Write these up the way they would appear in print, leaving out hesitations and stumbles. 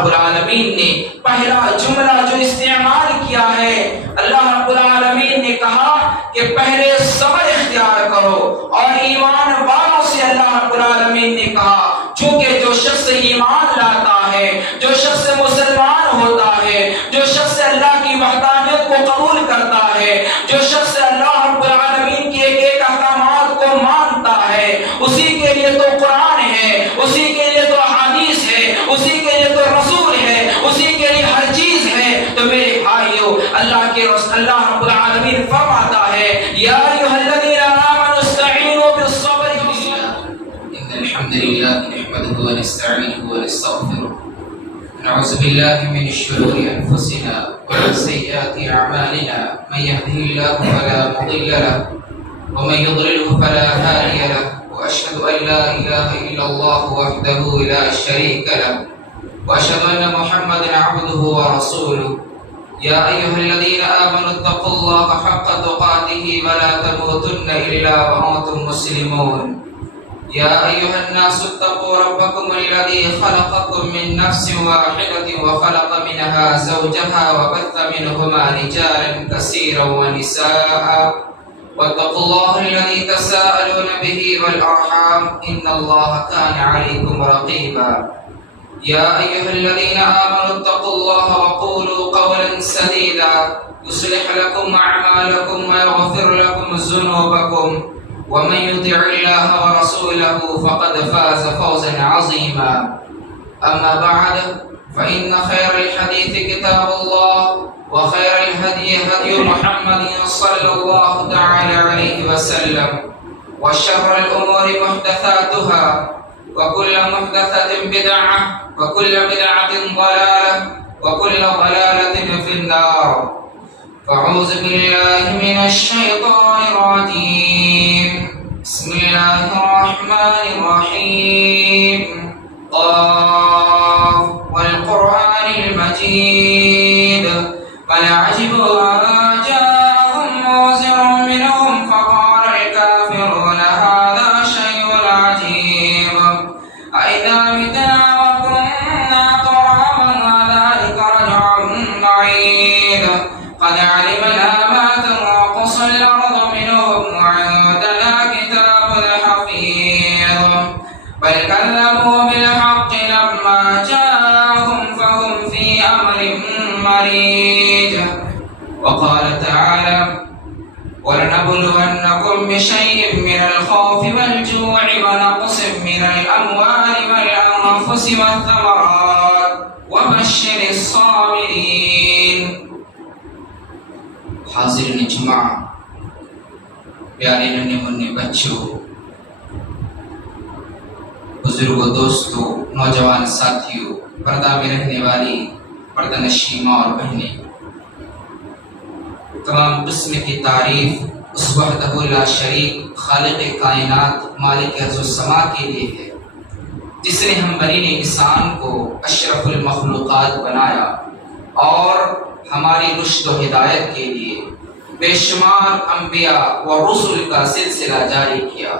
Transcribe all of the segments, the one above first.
رب العالمین نے پہلا جملہ جو استعمال کیا ہے، اللہ رب العالمین نے کہا کہ پہلے صبر اختیار کرو، اور ایمان والوں سے اللہ رب العالمین نے کہا چونکہ جو شخص ایمان لاتا ہے، جو شخص مسلمان ہوتا ہے، جو شخص اللہ کی وحدانیت کو قبول کرتا ہے، جو شخص اللہ رب العالمین کے ایک ایک احکامات کو مانتا ہے، اسی کے لیے تو قرآن ہے، اسی کے لیے تو حدیث ہے، اسی کے لیے تو رسول ہے، اسی کے لیے ہر چیز ہے۔ تو میرے بھائیو، اللہ رب العالمین فرماتا ہے یا ایھا الذین آمنوا استعینوا بالصبر ان الحمد لله نحمده ونستعينه ونستغفره ونعوذ بالله من شرور انفسنا ومن سيئات اعمالنا من يهده الله فلا مضل له ومن يضلله فلا هادي له واشهد ان لا اله الا الله وحده لا شريك له واشهد ان محمدا عبده ورسوله يا ايها الذين امنوا اتقوا الله حق تقاته ولا تموتن الا وانتم مسلمون يا أيها الناس اتقوا ربكم الذي خلقكم من نفس واحدة وخلق منها زوجها وبث منهما رجالا كثيرا ونساء واتقوا الله الذي تساءلون به والأرحام إن الله كان عليكم رقيبا يا أيها الذين آمنوا اتقوا الله وقولوا قولا سديدا يصلح لكم أعمالكم ويغفر لكم ذنوبكم ومن يطع الله ورسوله فقد فاز فوزا عظيما أما بعد فإن خير الحديث كتاب الله وخير الهدي هدي محمد صلى الله تعالى عليه وسلم وشر الأمور محدثاتها وكل محدثة بدعة وكل بدعة ضلالة وكل ضلالة في النار فأعوذ بالله من الشيطان الرجيم بسم الله الرحمن الرحيم قاف والقرآن المجيد بل عجبوا أن جاءهم منذر منهم فقال الكافرون هذا شيء عجيب أإذا متنا وكنا ترابا ذلك رجع بعيد قد علمنا ما تنقص الأرض منهم وعندنا كتاب حفيظ بل كذبوا بالحق لما جاءهم فهم في أمر مريج وقال تعالى ولنبلونكم بشيء من الخوف والجوع ونقص من الأموال والأنفس والثمرات وبشر الصابرين حاضرین جمعہ، پیارے ننھے منھے بچوں، بزرگوں، دوستوں، نوجوان ساتھیوں، پردہ میں رہنے والی پردہ نشین ماں اور بہنیں، تمام قسم کی تعریف اس وحدہ لا شریک خالق کائنات مالک ارض و سما کے لیے ہے، جس نے ہم بنی انسان کو اشرف المخلوقات بنایا اور ہماری رشد و ہدایت کے لیے بے شمار انبیاء و رسل کا سلسلہ جاری کیا۔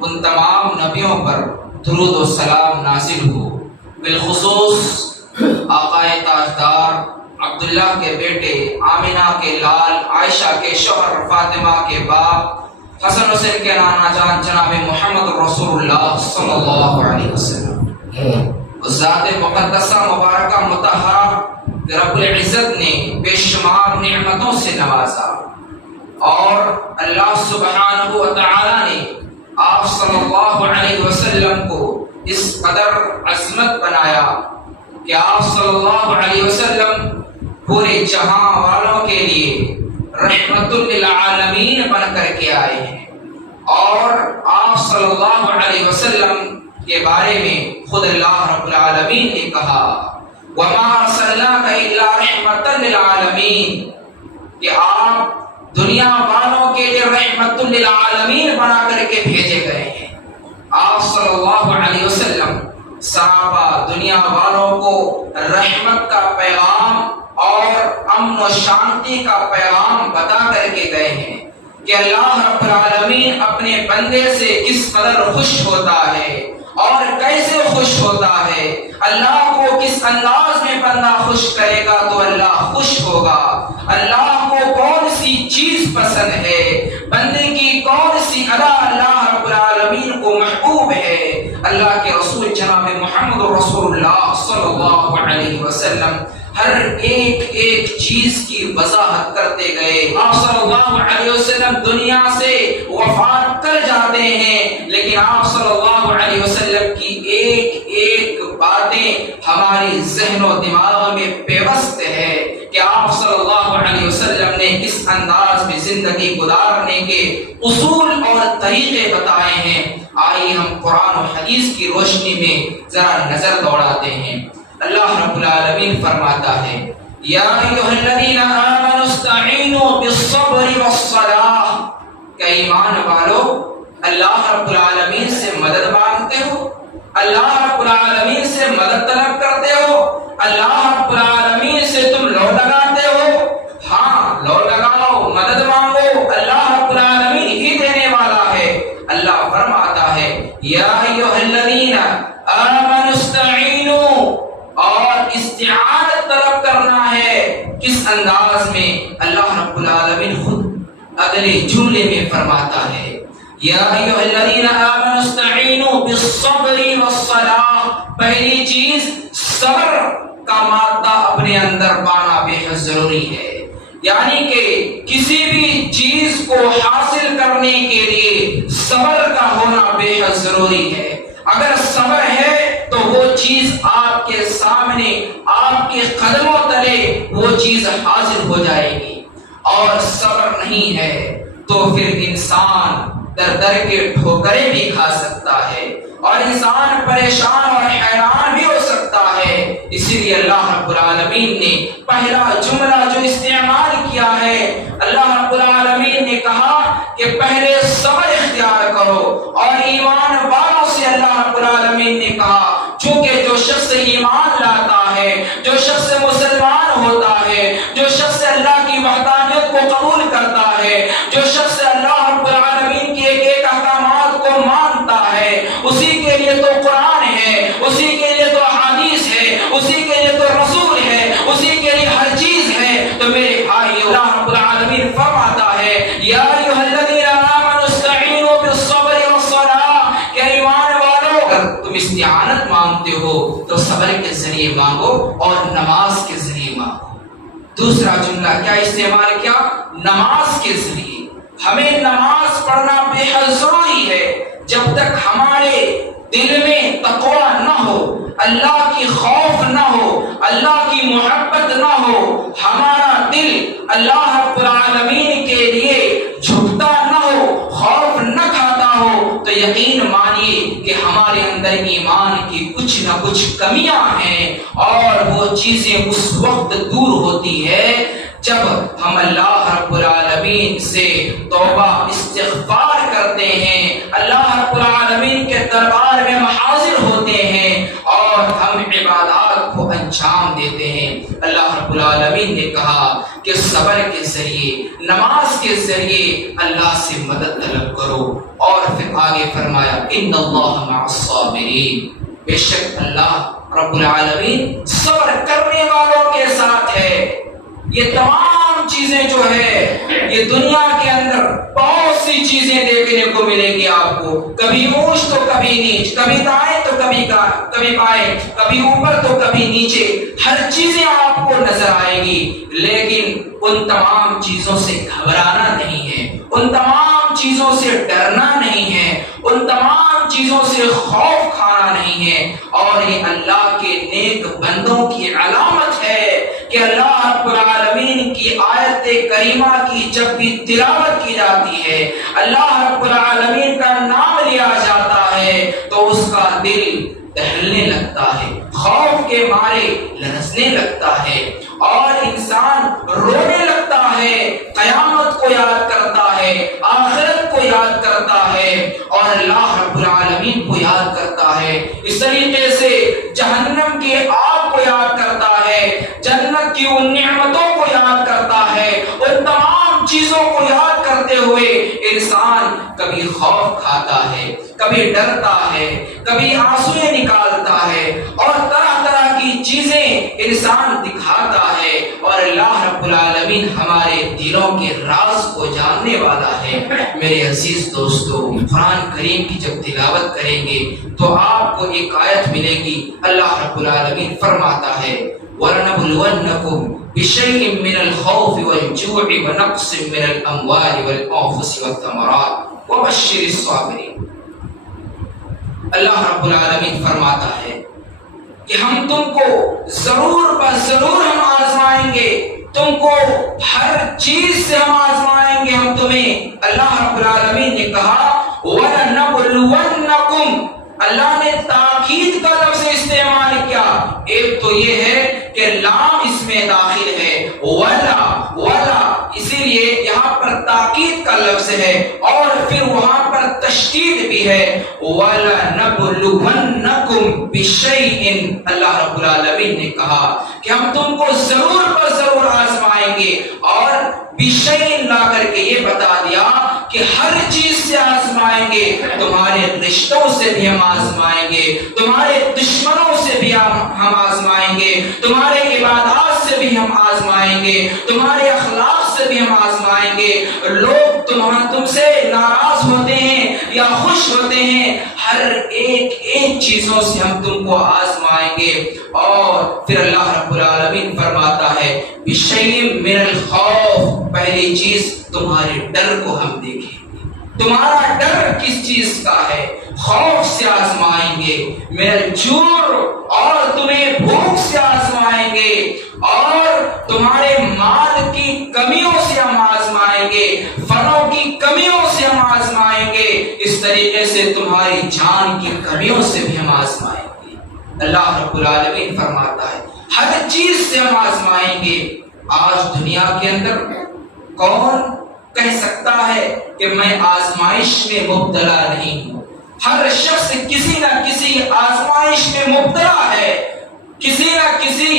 ان تمام نبیوں پر درود و سلام نازل ہو، بالخصوص آقا تاجدار عبداللہ کے بیٹے، آمنہ کے لال، عائشہ کے شوہر، فاطمہ کے باپ، حسن حسین کے نانا جان جناب محمد رسول اللہ صلی اللہ علیہ وسلم، اس ذات مقدسہ مبارکہ مطہرہ کہ رب العزت نے بے شمار نعمتوں سے نوازا، اور اللہ سبحانہ و تعالی نے آپ صلی اللہ علیہ وسلم کو اس قدر عظمت بنایا کہ آپ صلی اللہ علیہ وسلم پورے جہاں والوں کے لیے رحمت للعالمین بن کر کے آئے ہیں، اور آپ صلی اللہ علیہ وسلم کے بارے میں خود اللہ رب العالمین نے کہا وَمَا أَرْسَلْنَاكَ إِلَّا رَحْمَةً لِلْعَالَمِينَ، کہ آپ دنیا والوں کے لیے رحمت للعالمین بنا کر کے بھیجے گئے ہیں۔ آپ صلی اللہ علیہ وسلم صحابہ دنیا والوں کو رحمت کا پیغام اور امن و شانتی کا پیغام بتا کر کے گئے ہیں کہ اللہ رب العالمین اپنے بندے سے کس قدر خوش ہوتا ہے، اور کیسے خوش ہوتا ہے۔ اللہ کو کس انداز میں بندہ خوش کرے گا تو اللہ خوش ہوگا۔ اللہ کو کون سی چیز پسند ہے، بندے کی کون سی ادا اللہ رب العالمین کو محبوب ہے۔ اللہ کے رسول جناب محمد رسول اللہ صلی اللہ علیہ وسلم ہر ایک چیز کی وضاحت کرتے گئے۔ آپ صلی اللہ علیہ وسلم دنیا سے وفات کر جاتے ہیں، لیکن آپ صلی اللہ علیہ وسلم کی ایک باتیں ہماری ذہن و دماغ میں پیوست ہے کہ آپ صلی اللہ علیہ وسلم نے کس انداز میں زندگی گزارنے کے اصول اور طریقے بتائے ہیں۔ آئیے ہم قرآن و حدیث کی روشنی میں ذرا نظر دوڑاتے ہیں۔ اللہ رب العالمین فرماتا ہے یا ایھا الذین آمنوا استعینوا بالصبر والصلاۃ، کہ ایمان والو اللہ رب العالمین سے مدد مانگتے ہو، اللہ رب العالمین سے مدد طلب کرتے ہو، اللہ رب العالمین سے تم لو لگاتے ہو۔ ہاں لو لگاؤ، مدد مانگو، اللہ رب العالمین ہی دینے والا ہے۔ اللہ فرماتا ہے یا ایھا الذین آمنوا استعینوا، اور استعانت طلب کرنا ہے کس انداز میں؟ اللہ رب العالمین خود اگلے جملے میں فرماتا ہے یا ایھا الذین آمنوا استعینوا بالصبر والصلاۃ، پہلی چیز صبر کا مادہ اپنے اندر پانا بے حد ضروری ہے، یعنی کہ کسی بھی چیز کو حاصل کرنے کے لیے صبر کا ہونا بے حد ضروری ہے۔ اگر صبر ہے تو وہ چیز آپ کے سامنے، آپ کے قدموں تلے وہ چیز حاصل ہو جائے گی، اور صبر نہیں ہے تو پھر انسان در در کے ٹھوکریں بھی کھا سکتا ہے، اور انسان پریشان اور حیران بھی ہو سکتا ہے۔ اسی لیے اللہ رب العالمین نے پہلا جملہ جو استعمال کیا ہے، اللہ رب العالمین نے کہا کہ پہلے صبر اختیار کرو، اور ایمان والوں سے اللہ رب العالمین نے کہا چونکہ جو شخص ایمان لاتا ہے، جو شخص مسلمان ہوتا ہے، جو شخص اللہ کی وحدانیت کو قبول کرتا ہے، جو شخص اللہ رب العالمین کے ایک احکامات کو مانتا ہے، اسی کے لیے تو قرآن ہے، اسی کے لیے تو حدیث ہے، اسی کے لیے تو رسول ہے، اسی کے لیے ہر چیز ہے۔ تو میرے بھائیو، اللہ رب العالمین فرماتا ہے یا ایھا الذین آمنوا استعینوا بالصبر والصلاۃ، کہ ایمان والو اگر تم استعانت مانگتے ہو تو صبر کے ذریعے مانگو اور نماز کے ذریعے مانگو۔ دوسرا جملہ کیا استعمال کیا؟ نماز کے ذریعے۔ ہمیں نماز پڑھنا بے حد ضروری ہے۔ جب تک ہمارے دل میں تقویٰ نہ ہو، اللہ کی خوف نہ ہو، اللہ کی محبت نہ ہو، ہمارا دل اللہ رب العالمین کے لیے جھکتا نہ ہو، خوف نہ کھاتا ہو، تو یقین مانیے کہ ہمارے اندر ایمان کی کچھ نہ کچھ کمیاں ہیں، اور وہ چیزیں اس وقت دور ہوتی ہے جب ہم اللہ رب العالمین سے توبہ استغفار کرتے ہیں، اللہ رب العالمین کے دربار میں حاضر ہوتے ہیں اور ہم عبادات کو انجام دیتے ہیں۔ اللہ رب العالمین نے کہا کہ صبر کے ذریعے، نماز کے ذریعے اللہ سے مدد طلب کرو، اور پھر آگے فرمایا ان اللہ مع الصابرین، بے شک اللہ رب العالمین صبر کرنے والوں کے ساتھ ہے۔ یہ تمام چیزیں جو ہے، یہ دنیا کے اندر بہت سی چیزیں دیکھنے کو ملیں گی آپ کو، کبھی اونچ تو کبھی نیچ، کبھی دائیں تو کبھی بائیں، کبھی اوپر تو کبھی نیچے، ہر چیزیں آپ کو نظر آئے گی، لیکن ان تمام چیزوں سے گھبرانا نہیں ہے، ان تمام چیزوں سے ڈرنا نہیں ہے، ان تمام چیزوں سے خوف کھانا نہیں ہے، اور یہ اللہ کے نیک بندوں کی علامت ہے کہ اللہ رب العالمین کی آیت کریمہ کی جب بھی تلاوت کی جاتی ہے، اللہ رب العالمین کا نام لیا جاتا ہے، تو اس کا دل دہلنے لگتا ہے، خوف کے مارے لرزنے لگتا ہے، اور انسان رونے لگتا ہے، قیامت کو یاد کرتا ہے، آخرت کو یاد کرتا ہے، اور اللہ رب العالمین کو یاد کرتا ہے۔ اس طریقے سے جہنم کی آگ کو یاد کرتا ہے، جنت کی ان نعمتوں کو یاد کرتا ہے، ان تمام چیزوں کو یاد کرتے کرتے ہوئے انسان کبھی خوف کھاتا ہے، کبھی ڈرتا ہے، کبھی آنسویں نکالتا ہے اور طرح طرح کی چیزیں انسان دکھاتا ہے، اور اللہ رب العالمین ہمارے دلوں کے راز کو جاننے والا ہے۔ میرے عزیز دوستو، قرآن کریم کی جب تلاوت کریں گے تو آپ کو ایک آیت ملے گی، اللہ رب العالمین فرماتا ہے وَلَنَبْلُوَنَّكُمْ بِشَيْءٍ مِّنَ الْخَوْفِ وَالْجُوعِ وَنَقْصٍ مِّنَ الْأَمْوَالِ وَالْأَنفُسِ وَالثَّمَرَاتِ وَبَشِّرِ الصَّابِرِينَ۔ اللہ رب العالمین فرماتا ہے کہ ہم تم کو ضرور ہم آزمائیں گے، تم کو ہر چیز سے ہم آزمائیں گے ہم تمہیں۔ اللہ رب العالمین نے کہا وَلَنَبْلُوَنَّكُمْ، اللہ نے تاکید کا لفظ استعمال کیا۔ ایک تو یہ ہے کہ لام اس میں داخل ہے، ولا اسی لیے یہاں پر تاکید کا لفظ ہے، اور پھر وہاں پر تشدید بھی ہے، وَلَنَبْلُوَنَّكُمْ بِشَيْءٍ۔ اللہ رب العالمین نے کہا کہ ہم تم کو ضرور آزمائیں گے، اور بِشَيْءٍ لا کر کے یہ بتا دیا کہ ہر چیز سے آزمائیں گے، تمہارے رشتوں سے بھی ہم آزمائیں گے، تمہارے دشمنوں سے بھی ہم آزمائیں گے، تمہارے عبادات سے بھی ہم آزمائیں گے، تمہارے اخلاق سے بھی ہم آزمائیں گے۔ لوگ تم سے ناراض ہوتے ہیں یا خوش ہوتے ہیں، ہر ایک چیزوں سے ہم تم کو آزمائیں گے۔ اور پھر اللہ رب العالمین فرماتا ہے بِشَيْءٍ مِّنَ الْخَوْفِ، پہلی چیز تمہارے ڈر کو ہم دیکھیں گے، تمہارا ڈر کس چیز کا ہے، خوف سے آزمائیں گے، من الجوع، اور تمہیں بھوک سے آزمائیں گے، اور تمہارے مال کی کمیوں سے ہم آزمائیں گے، فنوں کی کمیوں سے ہم آزمائیں گے، اس طریقے سے تمہاری جان کی کمیوں سے بھی ہم آزمائیں گے۔ اللہ رب العالمین فرماتا ہے ہر چیز سے ہم آزمائیں گے۔ آج دنیا کے اندر کون کہہ سکتا ہے کہ میں آزمائش میں مبتلا نہیں ہوں؟ ہر شخص کسی نہ کسی آزمائش میں مبتلا ہے، کسی نہ کسی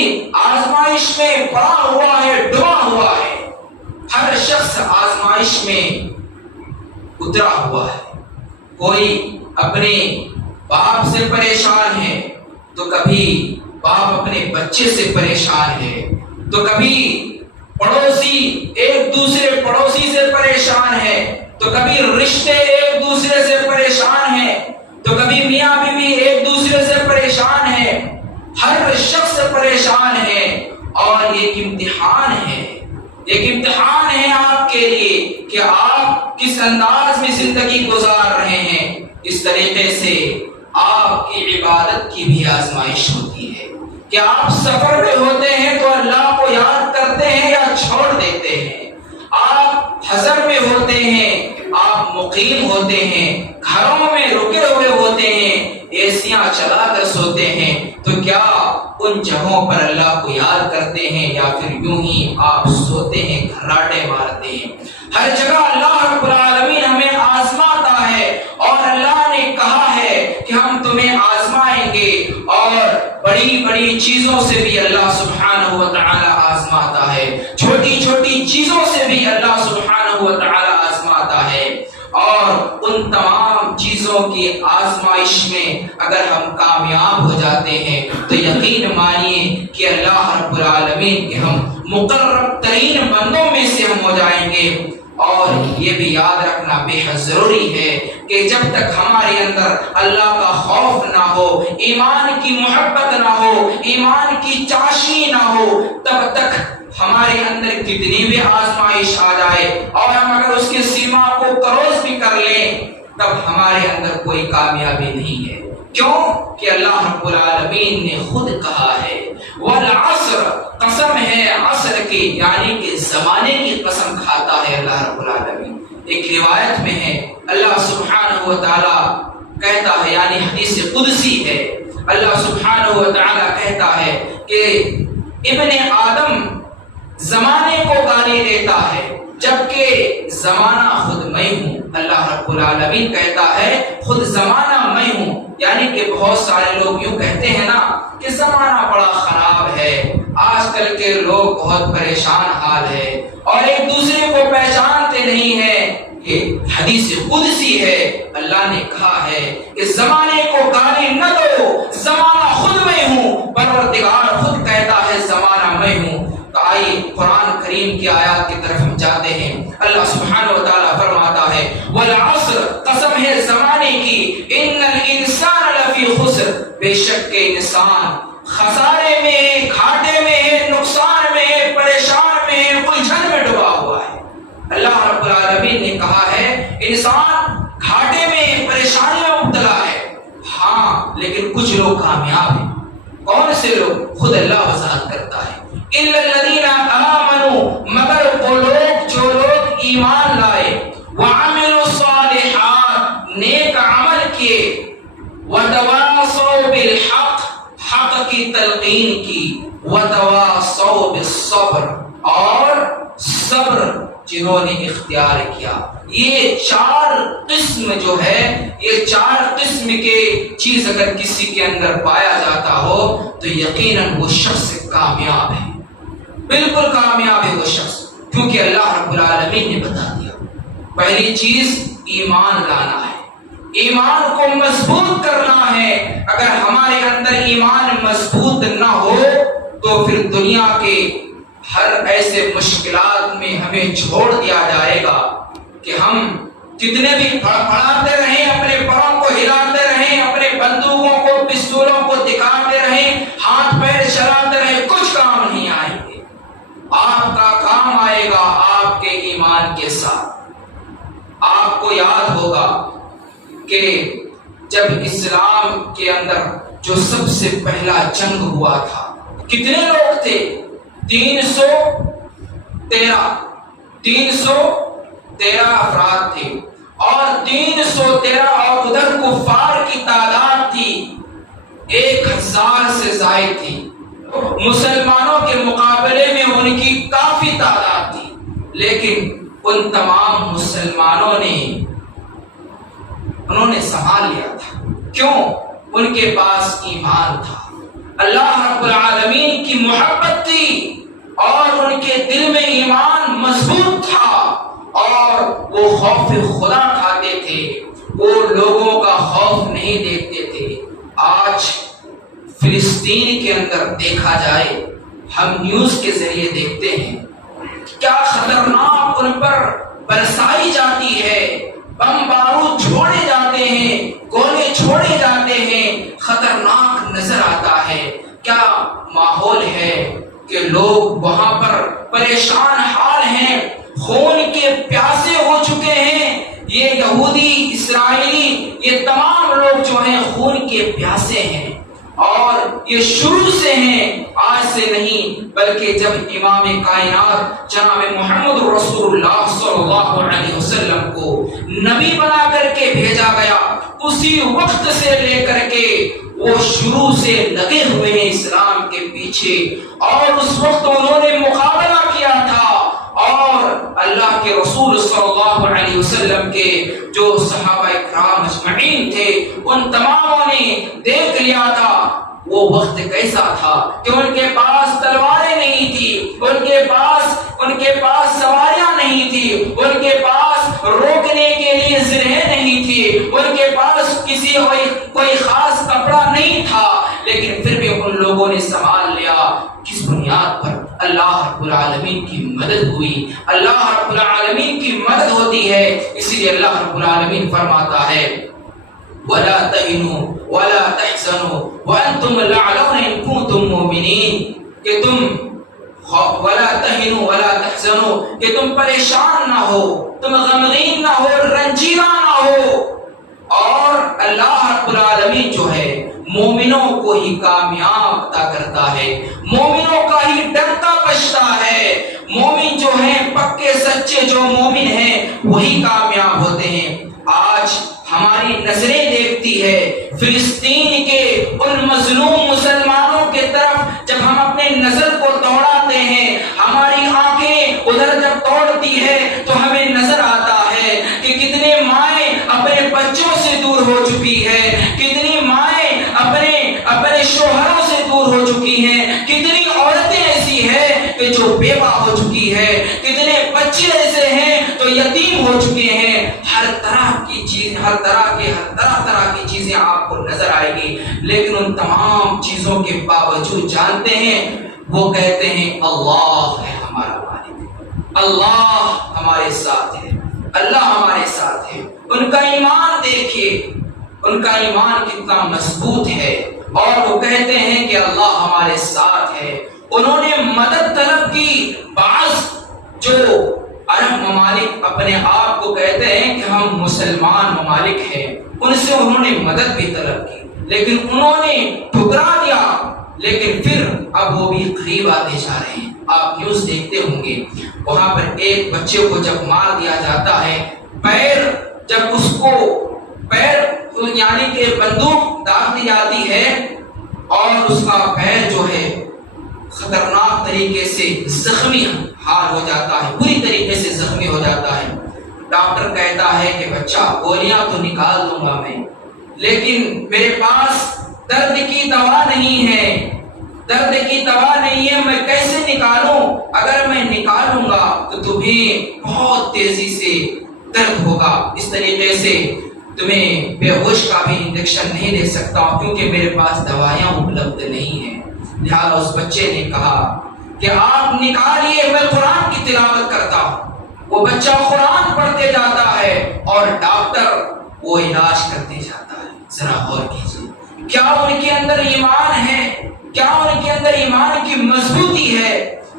آزمائش میں پڑا ہوا ہے، ڈوبا ہوا ہے۔ ہر شخص آزمائش میں اترا ہوا ہے۔ کوئی اپنے باپ سے پریشان ہے تو کبھی باپ اپنے بچے سے پریشان ہے، تو کبھی پڑوسی ایک دوسرے پڑوسی سے پریشان ہے، تو کبھی رشتے ایک دوسرے سے پریشان ہیں، تو کبھی میاں بیوی ایک دوسرے سے پریشان ہے۔ ہر شخص پریشان ہے، اور ایک امتحان ہے، ایک امتحان ہے آپ کے لیے کہ آپ کس انداز میں زندگی گزار رہے ہیں۔ اس طریقے سے آپ کی عبادت کی بھی آزمائش ہوتی ہے کہ آپ سفر میں ہوتے ہیں تو اللہ کو یاد کرتے ہیں یا چھوڑ دیتے ہیں، آپ حضر میں ہوتے ہیں، آپ مقیم ہوتے ہیں، گھروں میں رکے ہوئے ہوتے ہیں، ایسیاں چلا کر سوتے ہیں، تو کیا ان جگہوں پر اللہ کو یاد کرتے ہیں یا پھر یوں ہی آپ سوتے ہیں، گھراٹے مارتے ہیں؟ ہر جگہ اللہ رب العالمین ہمیں آزماتا ہے، اور اللہ نے کہا ہے کہ ہم تمہیں آزمائیں گے، اور بڑی بڑی چیزوں سے بھی اللہ سبحانہ و تعالی آزماتا ہے، چھوٹی چھوٹی چیزوں سے بھی اللہ سبحانہ و تعالی آزماتا ہے۔ اور ان تمام چیزوں کی آزمائش میں اگر ہم کامیاب ہو جاتے ہیں تو یقین مانیے کہ اللہ رب العالمین کے ہم مقرب ترین بندوں میں سے ہم ہو جائیں گے۔ اور یہ بھی یاد رکھنا بے حد ضروری ہے کہ جب تک ہمارے اندر اللہ کا خوف نہ ہو، ایمان کی محبت نہ ہو، ایمان کی چاشنی نہ ہو، تب تک ہمارے اندر کتنی بھی آزمائش آ جائے اور ہم اگر اس کی سیما کو کروز بھی کر لیں، تب ہمارے اندر کوئی کامیابی نہیں ہے۔ کیوں کہ اللہ رب العالمین نے خود کہا ہے والعصر، قسم ہے عصر کی، یعنی کہ زمانے کی قسم کھاتا ہے اللہ رب العالمین۔ ایک روایت میں ہے اللہ سبحانہ و تعالی کہتا ہے، یعنی حدیث قدسی ہے، اللہ سبحانہ و تعالی کہتا ہے کہ ابن آدم زمانے کو گالی دیتا ہے جبکہ زمانہ خود میں ہوں۔ اللہ رب العالمین کہتا ہے خود زمانہ میں ہوں، یعنی کہ بہت سارے لوگ یوں کہتے ہیں نا کہ زمانہ بڑا خراب ہے، آج کل کے لوگ بہت پریشان حال ہے اور ایک دوسرے کو پہچانتے نہیں ہیں۔ حدیث قدسی ہے، اللہ نے کہا ہے کہ زمانے کو گالی نہ دو، زمانہ خود میں ہوں، پروردگار خود کہتا ہے زمانہ میں ہوں۔ تو آئیے قرآن کریم کی آیات کی طرف ہم جاتے ہیں۔ اللہ سبحانہ و تعالیٰ فرماتا ہے والعصر، قسم ہے زمانے کی، ان الانسان لفی خسر، بے شک کہ انسان خسارے میں ہے، گھاٹے میں ہے، نقصان میں ہے، پریشان میں ہے، الجھن میں ڈوبا ہوا ہے۔ اللہ رب العالمین نے کہا ہے انسان گھاٹے میں، پریشانی میں مبتلا ہے، ہاں لیکن کچھ لوگ کامیاب ہیں۔ کون سے لوگ؟ خود اللہ وضاحت کرتا ہے الا الذین آمنوا، مگر وہ لوگ جو لوگ ایمان لائے، وعملوا الصالحات، نیک عمل کیے، وتواصوا بالحق، حق کی تلقین کی، وتواصوا بالصبر، اور صبر جنہوں نے اختیار کیا۔ یہ چار قسم جو ہے، یہ چار قسم کے چیز اگر کسی کے اندر پایا جاتا ہو تو یقیناً وہ شخص کامیاب ہے، بالکل کامیاب ہے وہ شخص، کیونکہ اللہ رب العالمین نے بتا دیا۔ پہلی چیز ایمان لانا ہے، ایمان کو مضبوط کرنا ہے۔ اگر ہمارے اندر ایمان مضبوط نہ ہو تو پھر دنیا کے ہر ایسے مشکلات میں ہمیں چھوڑ دیا جائے گا کہ ہم کتنے بھی پڑھاتے رہیں، اپنے پاؤں کو ہلاتے رہیں، اپنے بندوقوں کو، پستولوں کو دکھاتے رہیں، ہاتھ پیر چلاتے رہیں، کچھ کام نہیں آئیں گے۔ آپ کا کام آئے گا آپ کے ایمان کے ساتھ۔ آپ کو یاد ہوگا کہ جب اسلام کے اندر جو سب سے پہلا جنگ ہوا تھا، کتنے لوگ تھے؟ 313 افراد تھے، اور 313 اور ادھر کفار کی تعداد تھی 1000 سے زائد تھی۔ مسلمانوں کے مقابلے میں ان کی کافی تعداد تھی، لیکن ان تمام مسلمانوں نے انہوں نے سنبھال لیا تھا۔ کیوں؟ ان کے پاس ایمان تھا، اللہ رب العالمین کی محبت تھی، اور ان کے دل میں ایمان مضبوط تھا، اور وہ خوف خدا کھاتے تھے، وہ لوگوں کا خوف نہیں دیکھتے تھے۔ آج فلسطین کے اندر دیکھا جائے، ہم نیوز کے ذریعے دیکھتے ہیں کیا خطرناک ان پر برسائی جاتی ہے، بم بارود چھوڑے جاتے ہیں، گولے چھوڑے جاتے ہیں، خطرناک نظر آتا ہے۔ کیا ماحول ہے کہ لوگ وہاں پر پریشان حال ہیں، خون کے پیاسے ہو چکے ہیں۔ یہ یہودی، اسرائیلی، یہ تمام لوگ جو ہیں خون کے پیاسے ہیں، اور یہ شروع سے ہیں، آج سے نہیں، بلکہ جب امام کائنات جناب محمد رسول اللہ صلی اللہ علیہ وسلم کو نبی بنا کر کے بھیجا گیا، اسی وقت سے لے کر کے وہ شروع سے لگے ہوئے ہیں اسلام کے پیچھے، اور اس وقت انہوں نے مقابلہ کیا تھا، اور اللہ کے رسول صلی اللہ علیہ وسلم کے جو صحابہ کرام اجمعین تھے، ان تماموں نے دیکھ لیا تھا وہ وقت کیسا تھا کہ ان کے پاس تلواریں نہیں تھی، ان کے پاس سواریاں نہیں تھی، ان کے پاس روکنے کے لیے زرہیں نہیں تھی، ان کے پاس کوئی خاص کپڑا نہیں تھا، لیکن پھر بھی ان لوگوں نے سنبھال لیا۔ کس بنیاد پر؟ اللہ رب العالمین کی مدد ہوئی۔ اللہ رب العالمین کی مدد ہوتی ہے، اسی لیے اللہ رب العالمین فرماتا ہے وَلَا تَهِنُوا وَلَا تَحْزَنُوا وَأَنْتُمُ الْأَعْلَوْنَ إِن كُنتُم مُؤْمِنِينَ، کہ تم وَلَا تَهِنُوا وَلَا تَحْزَنُوا، کہ تم پریشان نہ ہو، تم غمگین نہ ہو، رنجیدہ نہ ہو۔ اور اللہ رب العالمین جو ہے مومنوں کو ہی کامیاب عطا کرتا ہے، مومنوں کا ہی ڈرتا بچتا ہے۔ مومن جو ہیں، پکے سچے جو مومن ہیں، وہی کامیاب ہوتے ہیں۔ آج ہماری نظریں دیکھتی ہے فلسطین کے ان مظلوم مسلمانوں کے طرف، جب ہم اپنے نظر کو دوڑاتے ہیں، ہماری آنکھیں ادھر جب دوڑتی ہے تو ہمیں نظر آتا ہے کہ کتنے مائیں اپنے بچوں سے دور ہو چکی ہے، کتنی مائیں اپنے شوہروں سے دور ہو چکی ہیں، کتنی عورتیں ایسی ہیں کہ جو بیوہ ہو چکی ہے، کتنے بچے ایسے ہیں تو یتیم ہو چکے ہیں۔ ہر طرح کی چیزیں آپ کو نظر آئے گی، لیکن ان تمام چیزوں کے باوجود جانتے ہیں، وہ کہتے ہیں اللہ ہے ہمارا مالک، اللہ ہمارے ساتھ ہے، اللہ ہمارے ساتھ ہے۔ ان کا ایمان دیکھیے، ان کا ایمان کتنا مضبوط ہے، اور وہ کہتے ہیں کہ اللہ ہمارے ساتھ ہے۔ انہوں نے مدد طلب کی۔ بعض جو عرب ممالک اپنے آپ کو کہتے ہیں کہ ہم مسلمان ممالک ہیں، ان سے انہوں نے مدد بھی طلب کی، لیکن انہوں نے ٹھکرا دیا۔ لیکن پھر اب وہ بھی قریب آتے جا رہے ہیں۔ آپ نیوز دیکھتے ہوں گے، وہاں پر ایک بچے کو جب مار دیا جاتا ہے، جب اس کو یعنی کہ بندوق داغ دی جاتی ہے اور اس کا پیر جو ہے خطرناک طریقے سے زخمی حال ہو جاتا ہے، پوری طریقے سے زخمی ہو جاتا ہے، ڈاکٹر کہتا ہے کہ بچہ گولیاں تو نکال دوں گا میں، لیکن میرے پاس درد کی دوا نہیں ہے، میں کیسے نکالوں؟ اگر میں نکالوں گا تو تمہیں بہت تیزی سے درد ہوگا، اس طریقے سے تمہیں بے ہوش کا بھی انجیکشن نہیں دے سکتا کیونکہ میرے پاس دوائیاں اپلبدھ نہیں ہیں۔ لہٰذا اس بچے نے کہا کہ آپ نکالیے، میں قرآن کی تلاوت کرتا ہوں۔ وہ بچہ قرآن پڑھتے جاتا ہے اور ڈاکٹر وہ علاج کرتے جاتا ہے۔ ذرا غور کیجیے، کیا ان کے اندر ایمان ہے؟ کیا ان کے اندر ایمان کی مضبوطی ہے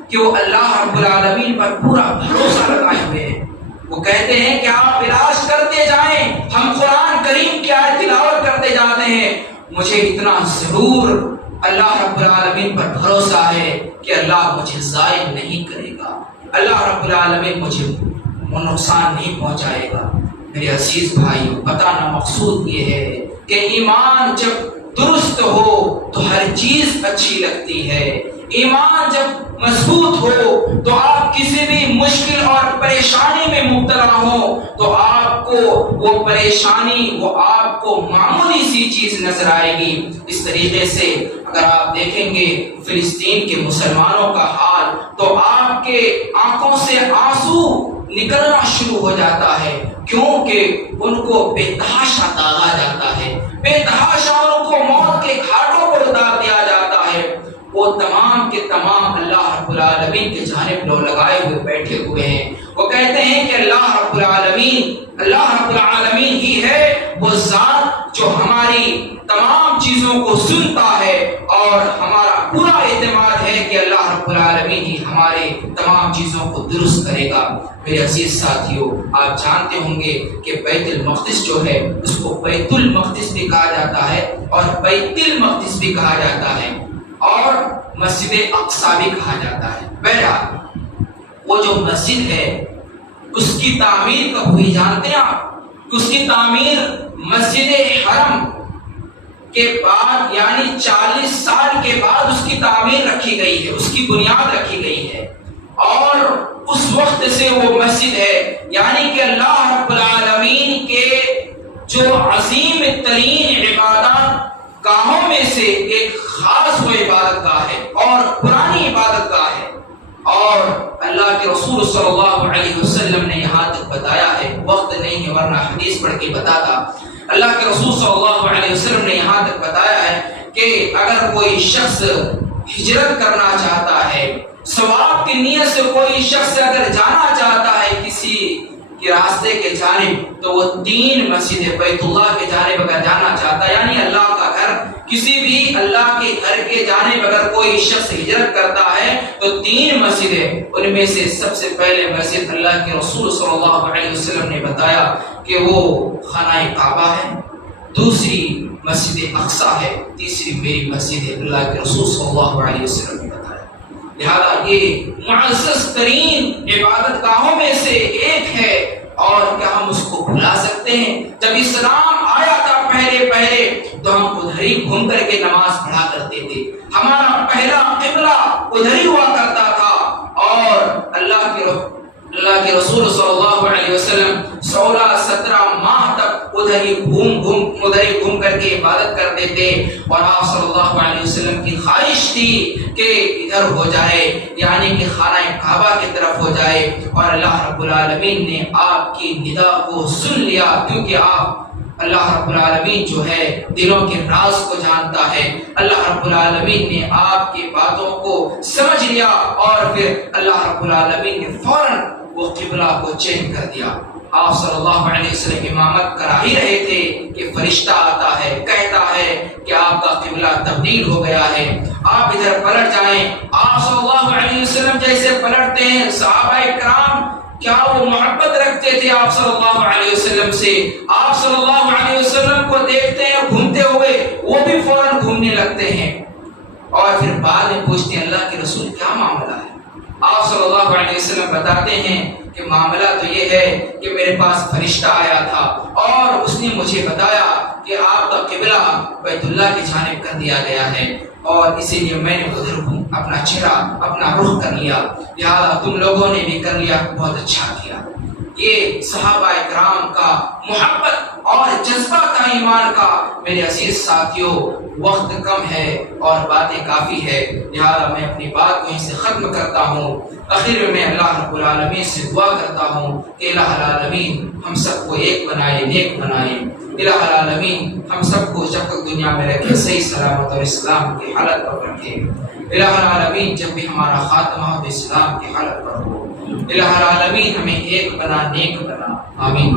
کہ وہ اللہ رب العالمین پر پورا بھروسہ لگائے ہوئے ہیں؟ وہ کہتے ہیں کہ آپ علاج کرتے جائیں، ہم قرآن کریم کی آیت تلاوت کرتے جاتے ہیں، مجھے اتنا ضرور اللہ رب العالمین پر بھروسہ ہے کہ اللہ مجھے ضائع نہیں کرے گا، اللہ رب العالمین مجھے نقصان نہیں پہنچائے گا۔ میرے عزیز بھائیو، بتانا مقصود یہ ہے کہ ایمان جب درست ہو تو ہر چیز اچھی لگتی ہے۔ ایمان جب مضبوط ہو تو آپ کسی بھی مشکل اور پریشانی میں مبتلا ہو تو آپ کو وہ پریشانی وہ آپ کو معمولی سی چیز نظر آئے گی۔ اس طریقے سے اگر آپ دیکھیں گے فلسطین کے مسلمانوں کا حال تو آپ کے آنکھوں سے آنسو نکلنا شروع ہو جاتا ہے، کیونکہ ان کو بے تحاشا داغا جاتا ہے، بے تحاشا ان کو موت کے گھاٹوں پر اتار دیا جاتا ہے۔ وہ تمام کے تمام اللہ رب العالمین کی جانب لو لگائے ہوئے بیٹھے ہوئے ہیں۔ وہ کہتے ہیں کہ اللہ رب العالمین ہی ہے وہ ذات جو ہماری تمام چیزوں کو سنتا ہے، اور ہمارا پورا اعتماد ہے کہ اللہ رب العالمین ہی ہمارے تمام چیزوں کو درست کرے گا۔ میرے عزیز ساتھیوں، آپ جانتے ہوں گے کہ بیت المقدس جو ہے اس کو بیت المقدس بھی کہا جاتا ہے اور بیت المقدس بھی کہا جاتا ہے اور مسجد اقصی بھی کہا جاتا ہے۔ بہرحال وہ جو مسجد ہے اس کی تعمیر کب ہوئی جانتے ہیں آپ؟ اس کی تعمیر مسجد حرم کے بعد یعنی 40 سال کے بعد اس کی تعمیر رکھی گئی ہے، اس کی بنیاد رکھی گئی ہے، اور اس وقت سے وہ مسجد ہے، یعنی کہ اللہ رب العالمین کے جو عظیم ترین عبادات گاہوں میں سے ایک خاص وہ عبادت گاہ ہے اور پرانی عبادت گاہ ہے، اور اللہ کے رسول صلی اللہ علیہ وسلم نے یہاں تک بتایا ہے، وقت نہیں ہے ورنہ حدیث پڑھ کے بتاتا، اللہ کے رسول صلی اللہ علیہ وسلم نے یہاں تک بتایا ہے کہ اگر کوئی شخص ہجرت کرنا چاہتا ہے، ثواب کی نیت سے کوئی شخص اگر جانا چاہتا ہے کسی کے راستے کے جانب، تو وہ 3 مسجد بیت اللہ کے جانب اگر جانا چاہتا ہے، یعنی اللہ کا گھر، کسی بھی اللہ کے گھر کے جانب اگر کوئی شخص ہجرت کرتا ہے تو 3 مسجدیں، ان میں سے سب سے پہلے مسجد اللہ کے رسول صلی اللہ علیہ وسلم نے بتایا کہ وہ خانہ کعبہ ہے، دوسری مسجد اقصی ہے، تیسری میری مسجد ہے، اللہ کے رسول صلی اللہ علیہ وسلم نے بتایا۔ لہذا یہ معزز ترین عبادت گاہوں میں سے ایک ہے، اور کیا ہم اس کو بھلا سکتے ہیں؟ جب اسلام آیا تھا پہلے تو ہم ادھر ہی گھوم کر کے نماز پڑھا کرتے تھے، ہمارا پہلا قبلہ ادھر ہی ہوا کرتا تھا، اور اللہ کے رسول صلی اللہ علیہ وسلم 16-17 ماہ تک ادھر ہی گھوم کر کے عبادت کرتے تھے، اور آپ صلی اللہ علیہ وسلم کی خواہش تھی کہ ادھر ہو جائے، یعنی کہ خانہ کعبہ کی طرف ہو جائے، اور اللہ رب العالمین نے آپ کی ندا کو سن لیا، کیونکہ آپ اللہ رب العالمین جو ہے دلوں کے راز کو جانتا ہے۔ اللہ رب العالمین نے آپ کی باتوں کو سمجھ لیا، اور پھر اللہ رب العالمین نے فوراً وہ قبلہ کو چینج کر دیا۔ آپ صلی اللہ علیہ وسلم امامت کرا ہی رہے تھے کہ فرشتہ آتا ہے، کہتا ہے کہ آپ کا قبلہ تبدیل ہو گیا ہے، آپ ادھر پلٹ جائیں۔ آپ صلی اللہ علیہ وسلم جیسے پلٹتے ہیں، صحابہ کرام کیا وہ محبت رکھتے تھے آپ صلی اللہ علیہ وسلم سے؟ آپ صلی اللہ علیہ وسلم کو دیکھتے ہیں گھومتے ہوئے، وہ بھی فوراً گھومنے لگتے ہیں، اور پھر بعد میں پوچھتے ہیں اللہ کے رسول کیا معاملہ ہے؟ آپ صلی اللہ علیہ وسلم بتاتے ہیں کہ معاملہ تو یہ ہے کہ میرے پاس فرشتہ آیا تھا اور اس نے مجھے بتایا کہ آپ کا قبلہ بیت اللہ کی جانب کر دیا گیا ہے، اور اسی لیے میں نے ادھر اپنا چہرہ، اپنا رخ کر لیا، لہذا تم لوگوں نے بھی کر لیا، بہت اچھا کیا۔ یہ صحابہ کرام کا محبت اور جذبہ تھا ایمان کا۔ میرے عزیز ساتھیوں، وقت کم ہے اور باتیں کافی ہے، لہذا میں اپنی بات کو یہیں سے ختم کرتا ہوں۔ آخر میں اللہ رب العالمین سے دعا کرتا ہوں کہ الہ العالمین ہم سب کو ایک بنائے، نیک بنائے۔ الہ العالمین ہم سب کو جب تک دنیا میں رکھے صحیح سلامت اور اسلام کی حالت پر رکھے۔ الہ العالمین جب بھی ہمارا خاتمہ ہو تو اسلام کی حالت پر ہو۔ الہ العالمین ہمیں ایک بنا، نیک بنا۔ آمین۔